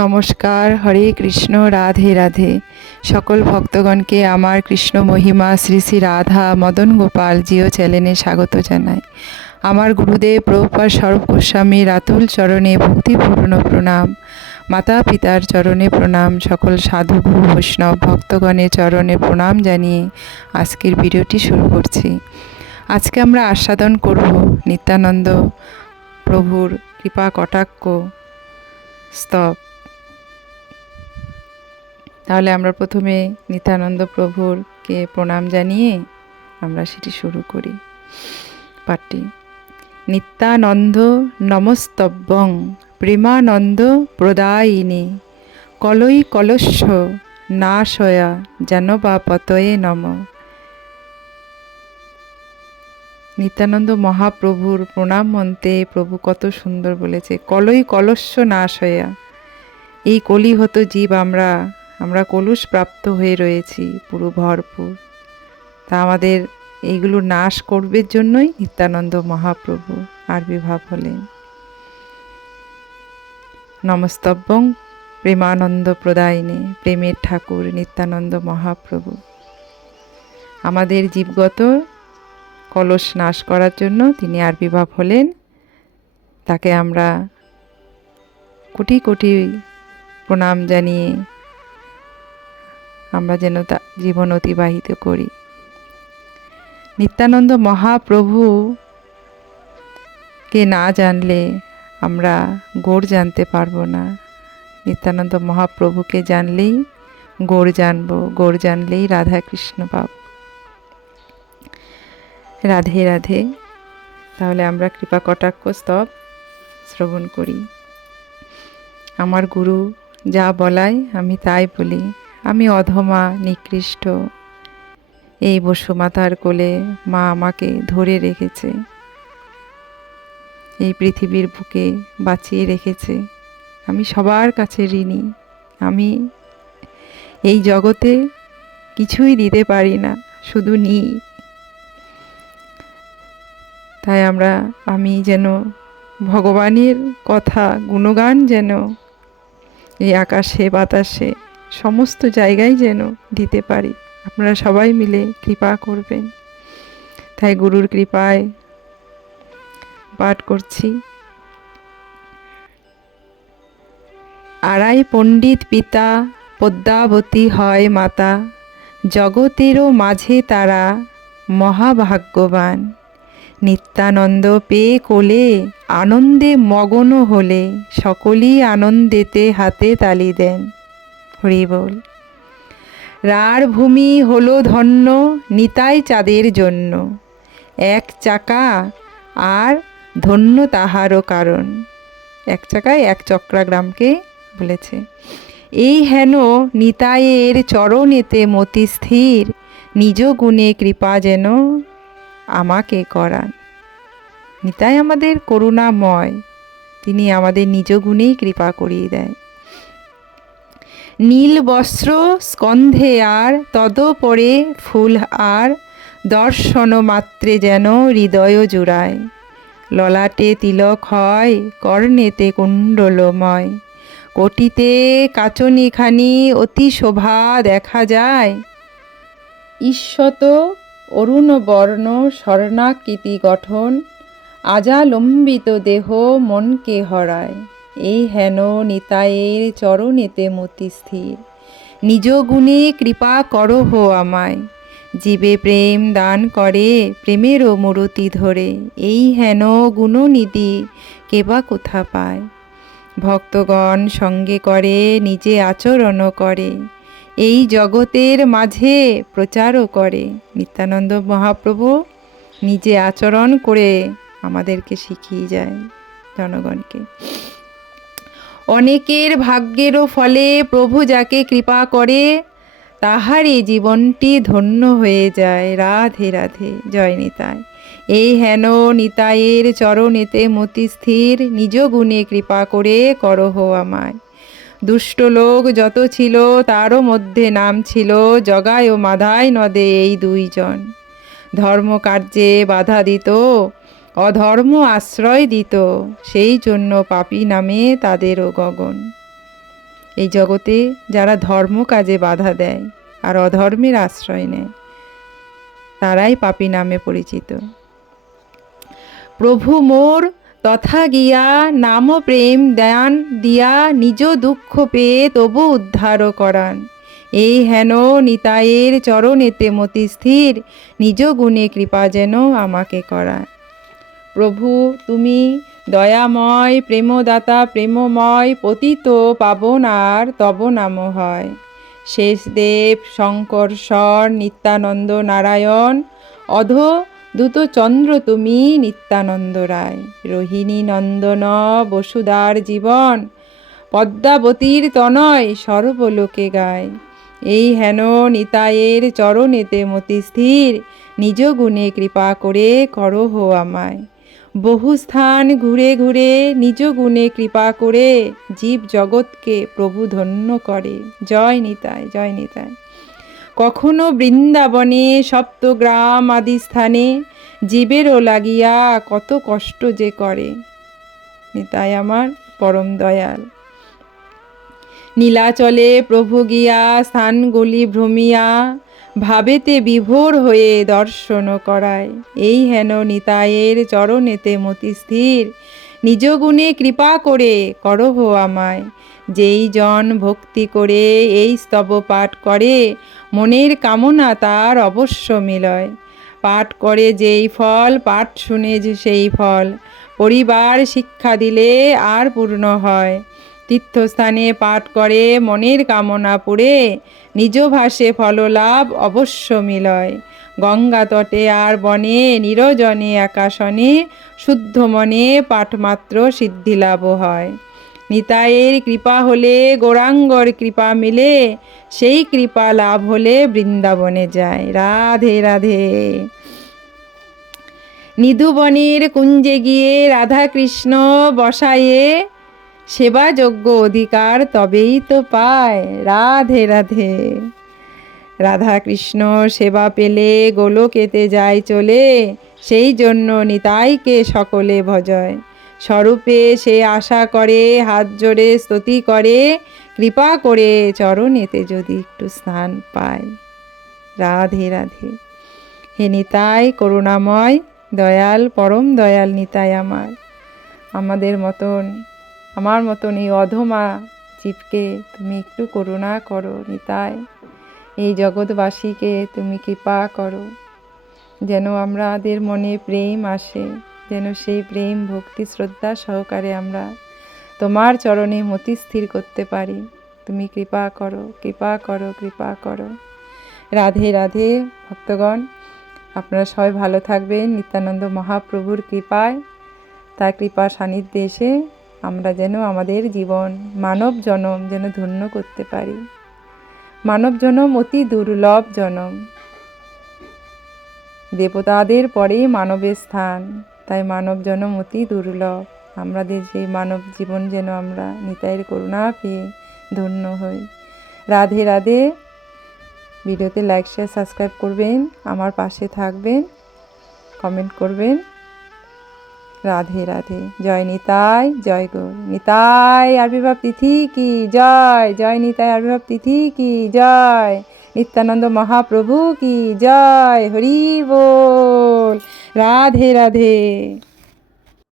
নমস্কার, হরে কৃষ্ণ, রাধে রাধে। সকল ভক্তগণকে আমার কৃষ্ণ মহিমা শ্রী শ্রী রাধা মদন গোপাল জিও চ্যানেলে স্বাগত জানাই। আমার গুরুদেব প্রভুপাদ স্বরূপ গোস্বামীর আতুল চরণে ভক্তিপূর্ণ প্রণাম, মাতা পিতার চরণে প্রণাম, সকল সাধু গুরু বৈষ্ণব ভক্তগণের চরণে প্রণাম জানিয়ে আজকের ভিডিওটি শুরু করছি। আজকে আমরা আস্বাদন করব নিত্যানন্দ প্রভুর কৃপা কটাক্ষ স্তব। তাহলে আমরা প্রথমে নিত্যানন্দ প্রভুরকে প্রণাম জানিয়ে আমরা সেটি শুরু করি পাঠটি। নিত্যানন্দ নমস্তব্যং প্রেমানন্দ প্রদায়িনী কলই কলস্য নাশয়া জানবাপতয়ে নম। নিত্যানন্দ মহাপ্রভুর প্রণাম মন্ত্রে প্রভু কত সুন্দর বলেছে, কলই কলস্য নাশয়া। এই কলিহত জীব আমরা কলুষ প্রাপ্ত হয়ে রয়েছি পুরো ভরপুর, তা আমাদের এইগুলো নাশ করবার জন্যই নিত্যানন্দ মহাপ্রভু আবির্ভাব হলেন। নমস্তব্যং প্রেমানন্দ প্রদায়িনী, প্রেমের ঠাকুর নিত্যানন্দ মহাপ্রভু আমাদের জীবগত কলস নাশ করার জন্য তিনি আবির্ভাব হলেন। তাকে আমরা কোটি কোটি প্রণাম জানিয়ে আমরা যেন তা জীবন অতিবাহিত করি। নিত্যানন্দ মহাপ্রভুকে না জানলে আমরা গৌড় জানতে পারবো না। নিত্যানন্দ মহাপ্রভুকে জানলেই গৌড় জানবো, গৌড় জানলেই রাধা কৃষ্ণ পাব। রাধে রাধে। তাহলে আমরা কৃপা কটাক্ষ স্তব শ্রবণ করি। আমার গুরু যা বলায় আমি তাই বলি। আমি অধমা নিকৃষ্ট, এই বসুমাতার কোলে মা আমাকে ধরে রেখেছে, এই পৃথিবীর বুকে বাঁচিয়ে রেখেছে। আমি সবার কাছে ঋণী। আমি এই জগতে কিছুই দিতে পারি না, শুধু নিই। তাই আমি যেন ভগবানের কথা গুণগান যেন এই আকাশে বাতাসে সমস্ত জায়গায় যেন দিতে পারি। আপনারা সবাই মিলে কৃপা করবেন। তাই গুরুর কৃপায় পাঠ করছি। আড়াই পণ্ডিত পিতা পদ্মাবতী হয় মাতা, জগতেরও মাঝে তারা মহাভাগ্যবান। নিত্যানন্দ পেয়ে কোলে আনন্দে মগন হলে, সকলেই আনন্দেতে হাতে তালি দেন। হরি বল। রার ভূমি হলো ধন্য নিতাই চাঁদের জন্য, এক চাকা আর ধন্য তাহারও কারণ। এক চাকায় এক চক্রাগ্রামকে বলেছে। এই হেন নিতাইয়ের চরণেতে মতি স্থির, নিজ গুণে কৃপা যেন আমাকে করান। নিতাই আমাদের করুণাময়, তিনি আমাদের নিজ গুণেই কৃপা করিয়ে দেয়। নীল বস্ত্র স্কন্ধে আর তদপরে ফুল আর, দর্শন মাত্রে যেন হৃদয় জুড়ায়। ললাটে তিলক হয় কর্ণেতে কুণ্ডলময়, কোটিতে কাচনিখানি অতি শোভা দেখা যায়। ঈষৎ অরুণ বর্ণ স্বর্ণাকৃতি গঠন, আজালম্বিত দেহ মনকে হরায়। এই হেন নিতাইয়ের চরণেতে মতি স্থির, নিজ গুণে কৃপা করহ আমায়। জীবে প্রেম দান করে প্রেমেরও মূরতি ধরে, এই হেন গুণনিধি কেবা কোথা পায়। ভক্তগণ সঙ্গে করে নিজে আচরণ করে, এই জগতের মাঝে প্রচারও করে। নিত্যানন্দ মহাপ্রভু নিজে আচরণ করে আমাদেরকে শিখিয়ে যায় জনগণকে। অনেকের ভাগ্যেরও ফলে প্রভু যাকে কৃপা করে, তাহারই জীবনটি ধন্য হয়ে যায়। রাধে রাধে। জয় নিতাই। এই হেন নিতাইয়ের চরণেতে মতি স্থির, নিজ গুণে কৃপা করে করহ আমায়। দুষ্ট লোক যত ছিল তারও মধ্যে নাম ছিল জগায় ও মাধায় নদে এই দুইজন। ধর্ম কার্যে বাধা দিত, অধর্ম আশ্রয় দিত, সেই জন্য পাপী নামে তাদেরও গগন। এই জগতে যারা ধর্ম কাজে বাধা দেয় আর অধর্মের আশ্রয় নেয় তারাই পাপী নামে পরিচিত। প্রভু মোর তথা গিয়া নাম প্রেম দান দিয়া নিজ দুঃখ পেয়ে তবু উদ্ধার করান। এই হেন নিতায়ের চরণেতে মতি স্থির, নিজ গুণে কৃপা যেন আমাকে করান। প্রভু তুমি দয়াময় প্রেমদাতা প্রেমময়, পতিত পাবন আর তব নাম হয়। শেষদেব শঙ্করস্বর নিত্যানন্দ নারায়ণ, অধ দূত চন্দ্র তুমি নিত্যানন্দ রায়। রোহিণী নন্দন বসুদার জীবন, পদ্মাবতীর তনয় সর্বলোকে গায়। এই হেন নিতায়ের চরণেতে মতি স্থির, নিজ গুণে কৃপা করে করহ আমায়। বহু স্থান ঘুরে ঘুরে নিজ গুণে কৃপা করে, জীব জগৎকে প্রভু ধন্য করে। জয় নিতাই, জয় নিতাই। কখনো বৃন্দাবনে সপ্তগ্রাম আদি স্থানে, জীবেরও লাগিয়া কত কষ্ট যে করে। নিতাই আমার পরম দয়াল। নীলাচলে প্রভু গিয়া স্থানগুলি ভ্রমিয়া, ভাবেতে বিভোর হয়ে দর্শন করায়। এই হেন নিতায়ের চরণেতে মতি স্থির, নিজ গুণে কৃপা করে করহ আমায়। যেই জন ভক্তি করে এই স্তব পাঠ করে, মনের কামনা তার অবশ্য মিলয়। পাঠ করে যেই ফল, পাঠ শুনে যে সেই ফল, পরিবার শিক্ষা দিলে আর পূর্ণ হয়। তীর্থস্থানে পাঠ করে মনের কামনা পুরে, নিজ ভাষে ফললাভ অবশ্য মিলয়। গঙ্গা তটে আর বনে নিরজনে আকাশনে, শুদ্ধ মনে পাঠমাত্র সিদ্ধিলাভ হয়। নিতায়ের কৃপা হলে গৌরাঙ্গর কৃপা মিলে, সেই কৃপা লাভ হলে বৃন্দাবনে যায়। রাধে রাধে। নিধুবনের কুঞ্জে গিয়ে রাধা কৃষ্ণ বসায়ে, সেবাযোগ্য অধিকার তবেই তো পায়। রাধে রাধে। রাধা কৃষ্ণ সেবা পেলে গোলকেতে যায় চলে, সেই জন্য নিতাইকে সকলে ভজয়। স্বরূপে সে আশা করে, হাত জোড়ে স্তুতি করে, কৃপা করে চরণেতে যদি একটু স্থান পায়। রাধে রাধে। হে নিতাই করুণাময় দয়াল, পরম দয়াল নিতাই আমার। আমাদের মতন, আমার মতন এই অধমা জীবকে তুমি একটু করুণা করো নিতাই। এই জগৎবাসীকে তুমি কৃপা করো, যেন আমাদের মনে প্রেম আসে, যেন সেই প্রেম ভক্তি শ্রদ্ধা সহকারে আমরা তোমার চরণে মতি স্থির করতে পারি। তুমি কৃপা করো, কৃপা করো, কৃপা করো। রাধে রাধে। ভক্তগণ, আপনারা সবাই ভালো থাকবেন নিত্যানন্দ মহাপ্রভুর কৃপায়। তার কৃপা সান্নিধ্যে এসে আমরা যেন আমাদের জীবন মানব জনম যেন ধন্য করতে পারি। মানব জনম অতি দুর্লভ জনম, দেবতাদের পরেই মানবের স্থান, তাই মানব জনম অতি দুর্লভ। আমাদের সেই মানব জীবন যেন আমরা নিতাইয়ের করুণা পেয়ে ধন্য হই। রাধে রাধে। ভিডিওতে লাইক শেয়ার সাবস্ক্রাইব করবেন, আমার পাশে থাকবেন, কমেন্ট করবেন। রাধে রাধে। জয় নিতাই, জয় গৌর নিতাই আবির্ভাব তিথি কি জয়, জয় নিতাই আবির্ভাব তিথি কি জয়, নিত্যানন্দ মহাপ্রভু কি জয়। হরি बोल। রাধে রাধে।